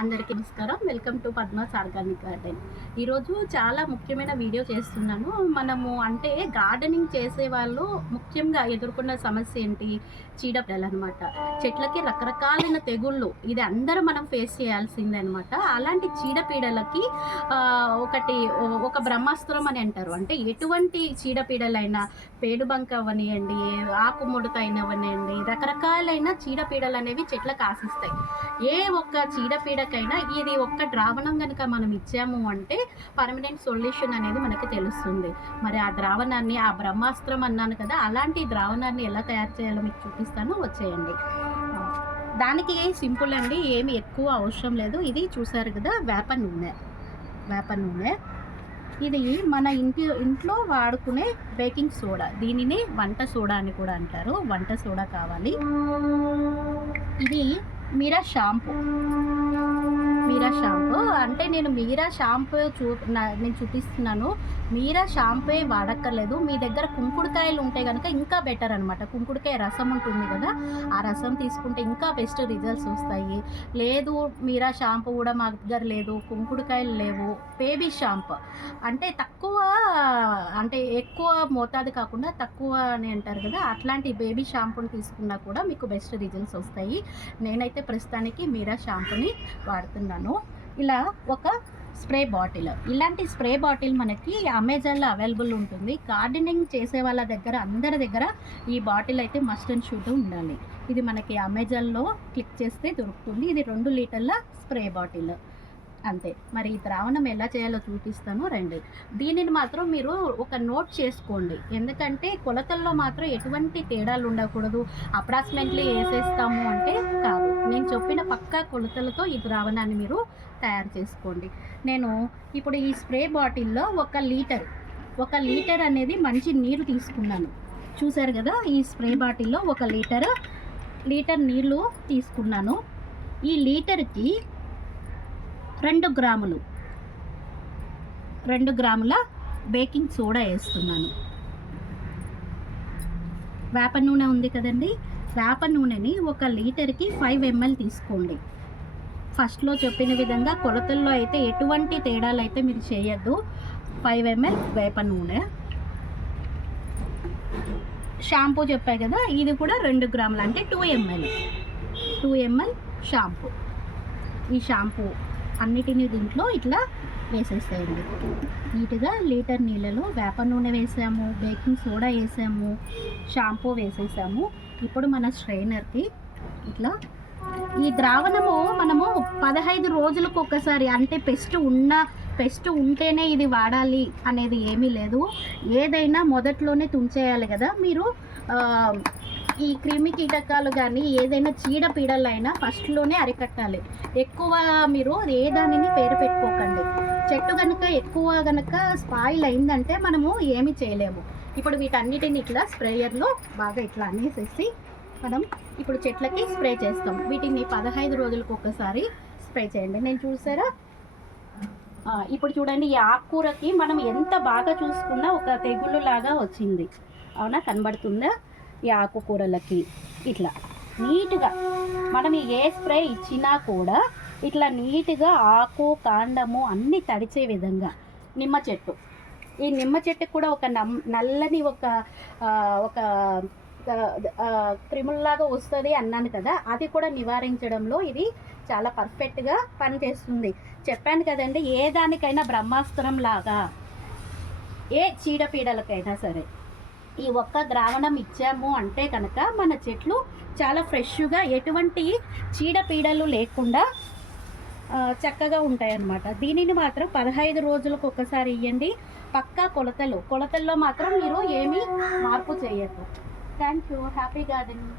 అందరికీ నమస్కారం. Welcome to Padma's organic garden. ఈరోజు చాలా ముఖ్యమైన వీడియో చేస్తున్నాను. మనము అంటే గార్డెనింగ్ చేసేవాళ్ళు ముఖ్యంగా ఎదుర్కొన్న సమస్య ఏంటి? చీడపీడలు అనమాట. చెట్లకి రకరకాలైన తెగుళ్ళు, ఇది అందరూ మనం ఫేస్ చేయాల్సిందే అనమాట. అలాంటి చీడపీడలకి ఒక బ్రహ్మాస్త్రం అని అంటారు. అంటే ఎటువంటి చీడపీడలైనా, పేడుబంక అవనియండి, ఆకుముడత అయినవనియండి, రకరకాలైన చీడపీడలు అనేవి చెట్లకు ఆశిస్తాయి. ఏ ఒక్క చీడపీడకైనా ఇది ఒక్క ద్రావణం కనుక మనం ఇచ్చాము అంటే పర్మనెంట్ సొల్యూషన్ అనేది మనకి తెలుస్తుంది. మరి ఆ ద్రావణాన్ని, ఆ బ్రహ్మాస్త్రం అన్నాను కదా, అలాంటి ద్రావణాన్ని ఎలా తయారు చేయాలో మీకు చూపిస్తాను, వచ్చేయండి. దానికి సింపుల్ అండి, ఏమి ఎక్కువ అవసరం లేదు. ఇది చూసారు కదా, వేప నూనె. ఇది మన ఇంట్లో వాడుకునే బేకింగ్ సోడా, దీనిని వంట సోడా అని కూడా అంటారు. వంట సోడా కావాలి. ఇది మీరా షాంపూ అంటే నేను మీరా షాంపూ నేను చూపిస్తున్నాను. మీరా షాంపూ వాడక్కర్లేదు. మీ దగ్గర కుంకుడుకాయలు ఉంటే కనుక ఇంకా బెటర్ అనమాట. కుంకుడుకాయ రసం ఉంటుంది కదా, ఆ రసం తీసుకుంటే ఇంకా బెస్ట్ రిజల్ట్స్ వస్తాయి. లేదు మీరా షాంపూ కూడా మా దగ్గర లేదు, కుంకుడుకాయలు లేవు, బేబీ షాంపూ అంటే ఎక్కువ మోతాదు కాకుండా తక్కువ అని అంటారు కదా, అట్లాంటి బేబీ షాంపూని తీసుకున్నా కూడా మీకు బెస్ట్ రిజల్ట్స్ వస్తాయి. నేనైతే ప్రస్తుతానికి మీరా షాంపూని వాడుతున్నాను. ఇలా ఒక స్ప్రే బాటిల్, ఇలాంటి స్ప్రే బాటిల్ మనకి అమెజాన్లో అవైలబుల్ ఉంటుంది. గార్డెనింగ్ చేసే వాళ్ళ దగ్గర, అందరి దగ్గర ఈ బాటిల్ అయితే మస్ట్ అండ్ షుడ్ ఉండాలి. ఇది మనకి అమెజాన్లో క్లిక్ చేస్తే దొరుకుతుంది. ఇది 2 లీటర్ల స్ప్రే బాటిల్ అంతే. మరి ఈ ద్రావణం ఎలా చేయాలో చూపిస్తాను రండి. దీనిని మాత్రం మీరు ఒక నోట్ చేసుకోండి, ఎందుకంటే కొలతల్లో మాత్రం ఎటువంటి తేడాలు ఉండకూడదు. అప్రాక్సిమేట్లీ వేసేస్తాము అంటే కాదు, నేను చెప్పిన పక్కా కొలతలతో ఈ ద్రావణాన్ని మీరు తయారు చేసుకోండి. నేను ఇప్పుడు ఈ స్ప్రే బాటిల్లో 1 లీటర్ అనేది మంచి నీరు తీసుకున్నాను. చూసారు కదా, ఈ స్ప్రే బాటిల్లో 1 లీటర్ నీళ్ళు తీసుకున్నాను. ఈ లీటర్కి 2 గ్రాముల బేకింగ్ సోడా వేస్తున్నాను. వేప నూనె ఉంది కదండి, వేప నూనెని 1 లీటర్కి 5 ml తీసుకోండి. ఫస్ట్లో చెప్పిన విధంగా కొలతల్లో అయితే ఎటువంటి తేడాలు అయితే మీరు చేయొద్దు. 5 ml వేప నూనె. షాంపూ చెప్పాయి కదా, ఇది కూడా 2 గ్రాములు అంటే 2 ml షాంపూ. ఈ షాంపూ అన్నిటినీ దీంట్లో ఇట్లా వేసేసేయండి నీట్గా. లీటర్ నీళ్ళలో వేప నూనె వేసాము, బేకింగ్ సోడా వేసాము, షాంపూ వేసేసాము. ఇప్పుడు మన స్ట్రైనర్కి ఇట్లా ఈ ద్రావణము మనము 15 రోజులకు ఒకసారి, అంటే పెస్ట్ ఉంటేనే ఇది వాడాలి అనేది ఏమీ లేదు. ఏదైనా మొదట్లోనే తుంచేయాలి కదా. మీరు ఈ క్రిమి కీటకాలు కానీ ఏదైనా చీడపీడలైనా ఫస్ట్లోనే అరికట్టాలి. ఎక్కువ మీరు ఏ దానిని పేరు పెట్టుకోకండి. చెట్టు ఎక్కువ స్పాయిల్ అయిందంటే మనము ఏమి చేయలేము. ఇప్పుడు వీటన్నిటిని ఇట్లా స్ప్రేయర్లో బాగా ఇట్లా అనేసేసి మనం ఇప్పుడు చెట్లకి స్ప్రే చేస్తాం. వీటిని 15 రోజులకు ఒకసారి స్ప్రే చేయండి. నేను చూసారా, ఇప్పుడు చూడండి, ఈ ఆకుకూరకి మనం ఎంత బాగా చూసుకున్నా ఒక తెగులు లాగా వచ్చింది, అవునా, కనబడుతుందా? ఈ ఆకుకూరలకి ఇట్లా నీట్గా మనం ఏ స్ప్రే ఇచ్చినా కూడా ఇట్లా నీట్గా ఆకు, కాండము అన్నీ తడిచే విధంగా. ఈ నిమ్మ చెట్టుకు కూడా ఒక నల్లని ఒక క్రిముల్లాగా వస్తుంది అన్నాను కదా, అది కూడా నివారించడంలో ఇది చాలా పర్ఫెక్ట్గా పనిచేస్తుంది. చెప్పాను కదండి, ఏ దానికైనా బ్రహ్మాస్త్రం లాగా, ఏ చీడపీడలకైనా సరే ఈ ఒక్క ద్రావణం ఇచ్చాము అంటే కనుక మన చెట్లు చాలా ఫ్రెష్గా, ఎటువంటి చీడపీడలు లేకుండా చక్కగా ఉంటాయన్నమాట. దీనిని మాత్రం 15 రోజులకు ఒకసారి ఇవ్వండి. పక్కా కొలతల్లో మాత్రం మీరు ఏమీ మార్పు చేయొద్దు. Thank you. Happy gardening.